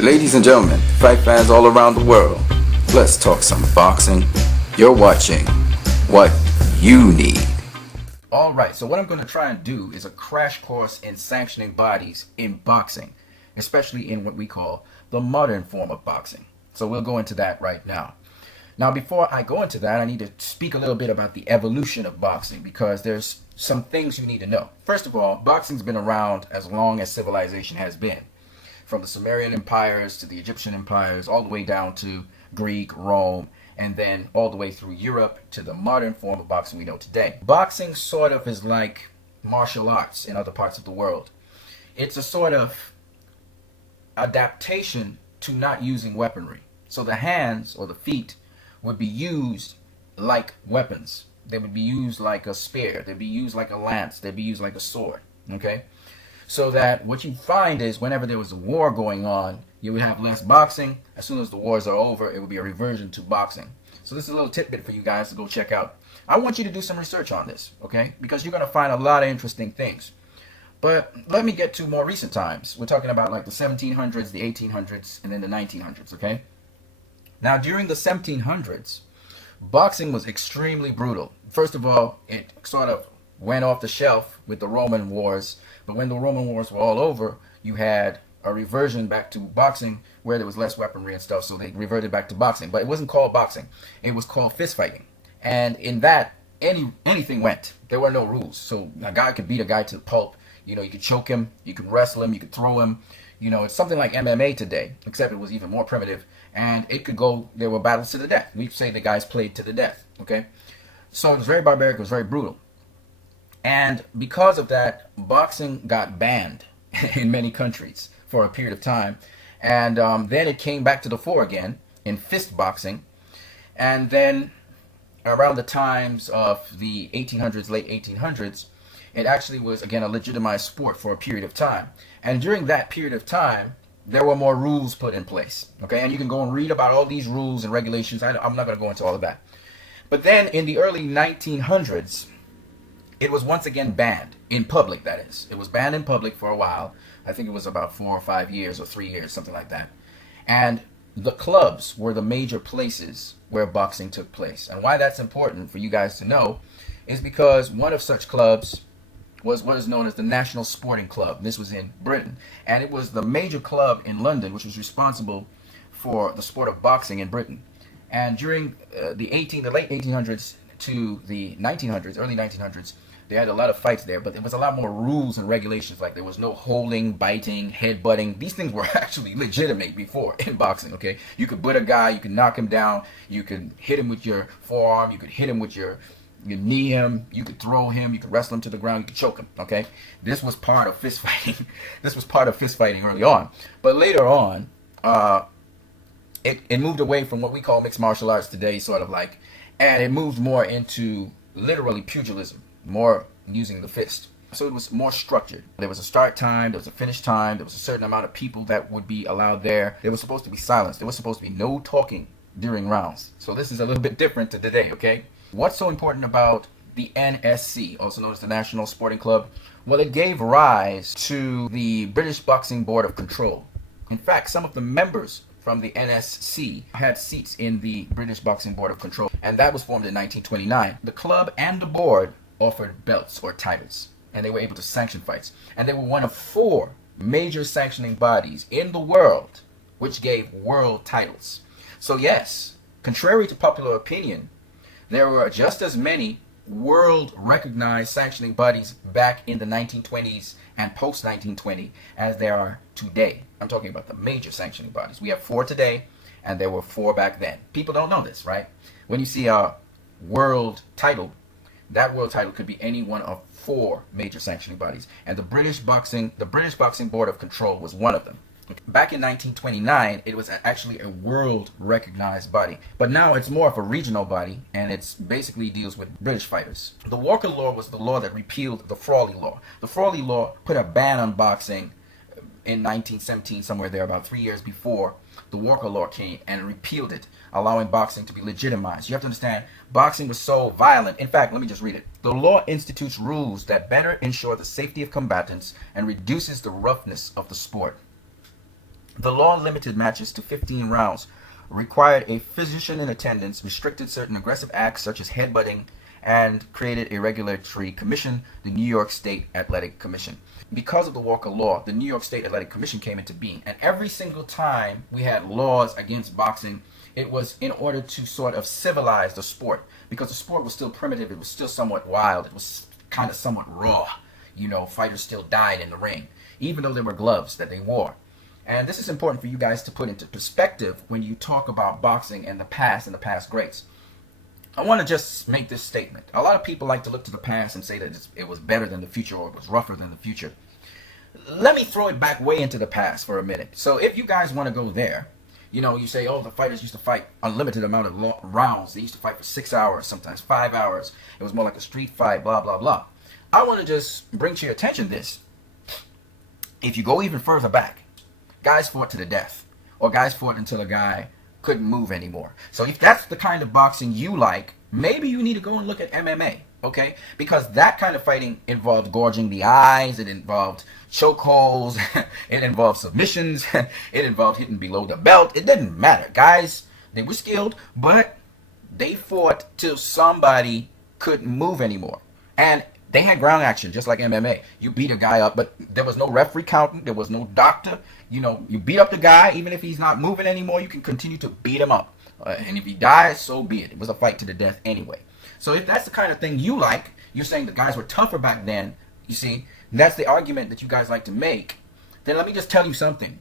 Ladies and gentlemen, fight fans all around the world, let's talk some boxing. You're watching What You Need. Alright, so what I'm going to try and do is a crash course in sanctioning bodies in boxing, especially in what we call the modern form of boxing. So we'll go into that right now. Now, before I go into that, I need to speak a little bit about the evolution of boxing, because there's some things you need to know. First of all, boxing's been around as long as civilization has been. From the Sumerian empires to the Egyptian empires, all the way down to Greek, Rome, and then all the way through Europe to the modern form of boxing we know today. Boxing sort of is like martial arts in other parts of the world. It's a sort of adaptation to not using weaponry. So the hands or the feet would be used like weapons. They would be used like a spear. They'd be used like a lance. They'd be used like a sword. Okay? So that what you find is whenever there was a war going on, you would have less boxing. As soon as the wars are over, it would be a reversion to boxing. So this is a little tidbit for you guys to go check out. I want you to do some research on this, okay? Because you're going to find a lot of interesting things. But let me get to more recent times. We're talking about like the 1700s, the 1800s, and then the 1900s, okay? Now, during the 1700s, boxing was extremely brutal. First of all, it sort of went off the shelf with the Roman wars. But when the Roman wars were all over, you had a reversion back to boxing where there was less weaponry and stuff. So they reverted back to boxing. But it wasn't called boxing. It was called fist fighting. And in that, anything went. There were no rules. So a guy could beat a guy to the pulp. You know, you could choke him. You could wrestle him. You could throw him. You know, it's something like MMA today, except it was even more primitive. And it could go, there were battles to the death. We say the guys played to the death. Okay? So it was very barbaric. It was very brutal. And because of that, boxing got banned in many countries for a period of time. And then it came back to the fore again in fist boxing. And then around the times of the 1800s, late 1800s, it actually was, again, a legitimized sport for a period of time. And during that period of time, there were more rules put in place. Okay, and you can go and read about all these rules and regulations. I'm not going to go into all of that. But then in the early 1900s, it was once again banned in public, that is. It was banned in public for a while. I think it was about 4 or 5 years or 3 years, something like that. And the clubs were the major places where boxing took place. And why that's important for you guys to know is because one of such clubs was what is known as the National Sporting Club. This was in Britain. And it was the major club in London, which was responsible for the sport of boxing in Britain. And during the late 1800s to the 1900s, early 1900s, they had a lot of fights there, but there was a lot more rules and regulations. Like there was no holding, biting, head-butting. These things were actually legitimate before in boxing, okay? You could butt a guy, you could knock him down, you could hit him with your forearm, you could hit him with you knee him, you could throw him, you could wrestle him to the ground, you could choke him, okay? This was part of fist fighting. This was part of fist fighting early on. But later on, it moved away from what we call mixed martial arts today, sort of like, and it moved more into literally pugilism, more using the fist. So it was more structured. There was a start time, there was a finish time, there was a certain amount of people that would be allowed there. There was supposed to be silence. There was supposed to be no talking during rounds. So this is a little bit different to today, okay? What's so important about the NSC, also known as the National Sporting Club? Well, it gave rise to the British Boxing Board of Control. In fact, some of the members from the NSC had seats in the British Boxing Board of Control, and that was formed in 1929. The club and the board offered belts or titles, and they were able to sanction fights. And they were one of 4 major sanctioning bodies in the world which gave world titles. So yes, contrary to popular opinion, there were just as many world recognized sanctioning bodies back in the 1920s and post 1920 as there are today. I'm talking about the major sanctioning bodies. We have 4 today, and there were 4 back then. People don't know this, right? When you see a world title, that world title could be any one of 4 major sanctioning bodies, and the British Boxing Board of Control was one of them. Back in 1929, it was actually a world recognized body, but now it's more of a regional body, and it's basically deals with British fighters. The Walker Law was the law that repealed the Frawley Law. The Frawley Law put a ban on boxing in 1917, somewhere there, about 3 years before the Walker Law came and repealed it, allowing boxing to be legitimized. You have to understand, boxing was so violent. In fact, let me just read it. The law institutes rules that better ensure the safety of combatants and reduces the roughness of the sport. The law limited matches to 15 rounds, required a physician in attendance, restricted certain aggressive acts such as headbutting, and created a regulatory commission, the New York State Athletic Commission. Because of the Walker Law, the New York State Athletic Commission came into being. And every single time we had laws against boxing, it was in order to sort of civilize the sport. Because the sport was still primitive, it was still somewhat wild, it was kind of somewhat raw. You know, fighters still died in the ring, even though there were gloves that they wore. And this is important for you guys to put into perspective when you talk about boxing and the past greats. I want to just make this statement. A lot of people like to look to the past and say that it was better than the future or it was rougher than the future. Let me throw it back way into the past for a minute. So if you guys want to go there, you know, you say, oh, the fighters used to fight unlimited amount of rounds. They used to fight for 6 hours, sometimes 5 hours. It was more like a street fight, blah, blah, blah. I want to just bring to your attention this. If you go even further back, guys fought to the death, or guys fought until a guy couldn't move anymore. So if that's the kind of boxing you like, maybe you need to go and look at MMA, okay? Because that kind of fighting involved gorging the eyes, it involved chokeholds, it involved submissions, it involved hitting below the belt. It didn't matter. Guys, they were skilled, but they fought till somebody couldn't move anymore. And they had ground action, just like MMA. You beat a guy up, but there was no referee counting. There was no doctor. You know, you beat up the guy, even if he's not moving anymore, you can continue to beat him up. And if he dies, so be it. It was a fight to the death anyway. So if that's the kind of thing you like, you're saying the guys were tougher back then, you see, that's the argument that you guys like to make, then let me just tell you something.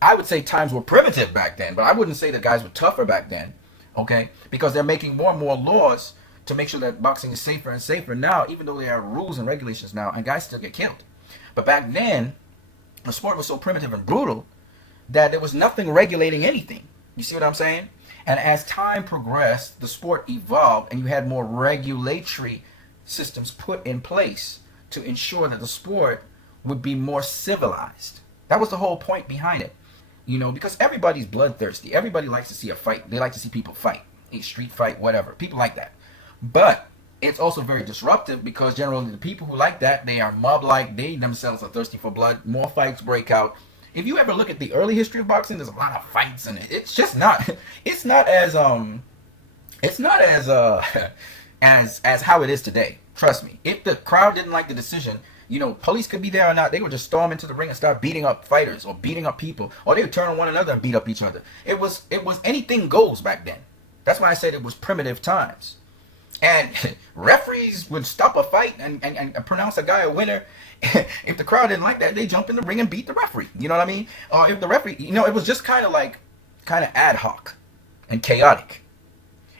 I would say times were primitive back then, but I wouldn't say the guys were tougher back then, okay? Because they're making more and more laws to make sure that boxing is safer and safer now, even though there are rules and regulations now, and guys still get killed. But back then, the sport was so primitive and brutal that there was nothing regulating anything. You see what I'm saying? And as time progressed, the sport evolved, and you had more regulatory systems put in place to ensure that the sport would be more civilized. That was the whole point behind it. You know, because everybody's bloodthirsty. Everybody likes to see a fight. They like to see people fight. A street fight, whatever. People like that. But it's also very disruptive because generally the people who like that, they are mob-like. They themselves are thirsty for blood. More fights break out. If you ever look at the early history of boxing, there's a lot of fights in it. It's just not. It's not as as how it is today. Trust me. If the crowd didn't like the decision, you know, police could be there or not, they would just storm into the ring and start beating up fighters or beating up people, or they would turn on one another and beat up each other. It was anything goes back then. That's why I said it was primitive times. And referees would stop a fight and pronounce a guy a winner. If the crowd didn't like that, they jump in the ring and beat the referee. You know what I mean? Or if the referee, you know, it was just kind of ad hoc and chaotic.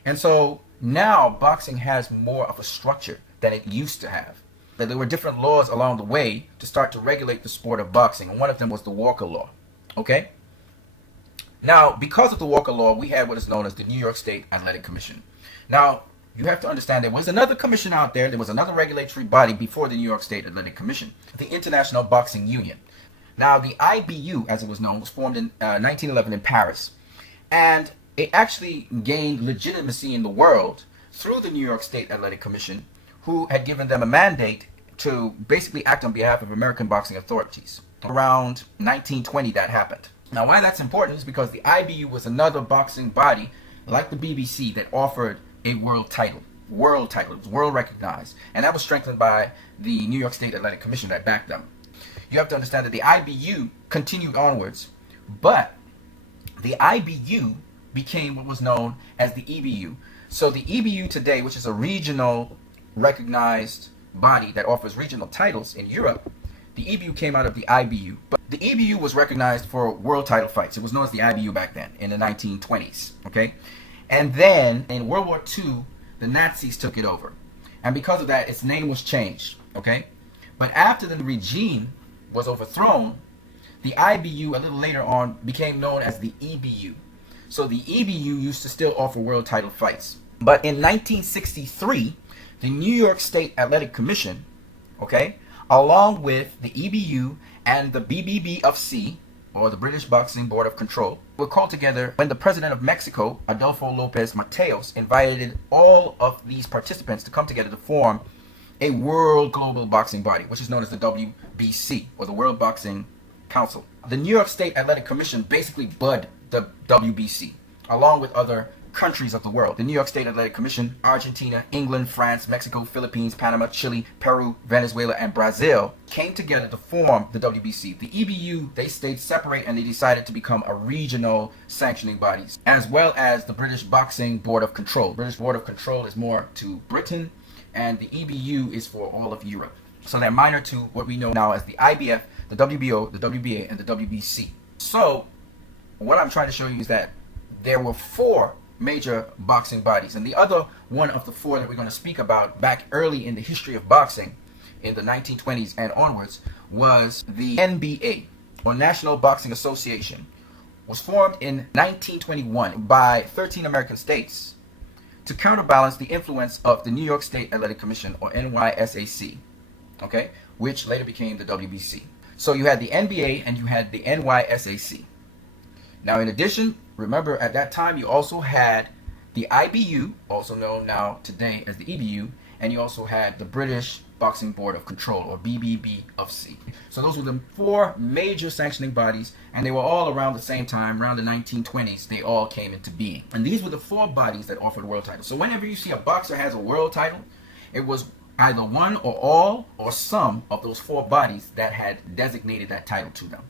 And so now boxing has more of a structure than it used to have. That there were different laws along the way to start to regulate the sport of boxing. And one of them was the Walker Law. Okay? Now, because of the Walker Law, we had what is known as the New York State Athletic Commission. Now, you have to understand there was another commission out there. There was another regulatory body before the New York State Athletic Commission, the International Boxing Union. Now, the IBU, as it was known, was formed in 1911 in Paris. And it actually gained legitimacy in the world through the New York State Athletic Commission, who had given them a mandate to basically act on behalf of American boxing authorities. Around 1920 that happened. Now, why that's important is because the IBU was another boxing body, like the BBC, that offered a world title. It was world recognized. And that was strengthened by the New York State Athletic Commission that backed them. You have to understand that the IBU continued onwards, but the IBU became what was known as the EBU. So the EBU today, which is a regional recognized body that offers regional titles in Europe, the EBU came out of the IBU. But the EBU was recognized for world title fights. It was known as the IBU back then in the 1920s. Okay? And then in World War II, the Nazis took it over. And because of that, its name was changed. Okay? But after the regime was overthrown, the IBU a little later on became known as the EBU. So the EBU used to still offer world title fights. But in 1963, the New York State Athletic Commission, okay, along with the EBU and the BBBFC, or the British Boxing Board of Control, were called together when the president of Mexico, Adolfo Lopez Mateos, invited all of these participants to come together to form a world global boxing body, which is known as the WBC, or the World Boxing Council. The New York State Athletic Commission basically bud the WBC, along with other countries of the world. The New York State Athletic Commission, Argentina, England, France, Mexico, Philippines, Panama, Chile, Peru, Venezuela, and Brazil came together to form the WBC. The EBU, they stayed separate and they decided to become a regional sanctioning bodies, as well as the British Boxing Board of Control. British Board of Control is more to Britain, and the EBU is for all of Europe. So they're minor to what we know now as the IBF, the WBO, the WBA, and the WBC. So what I'm trying to show you is that there were 4 major boxing bodies, and the other one of the 4 that we're going to speak about back early in the history of boxing in the 1920s and onwards was the NBA, or National Boxing Association. Was formed in 1921 by 13 American states to counterbalance the influence of the New York State Athletic Commission, or NYSAC, okay, which later became the WBC. So you had the NBA and you had the NYSAC. Now, in addition, remember at that time you also had the IBU, also known now today as the EBU, and you also had the British Boxing Board of Control, or BBBOC. So those were the 4 major sanctioning bodies, and they were all around the same time, around the 1920s, they all came into being. And these were the 4 bodies that offered world titles. So whenever you see a boxer has a world title, it was either one or all or some of those 4 bodies that had designated that title to them.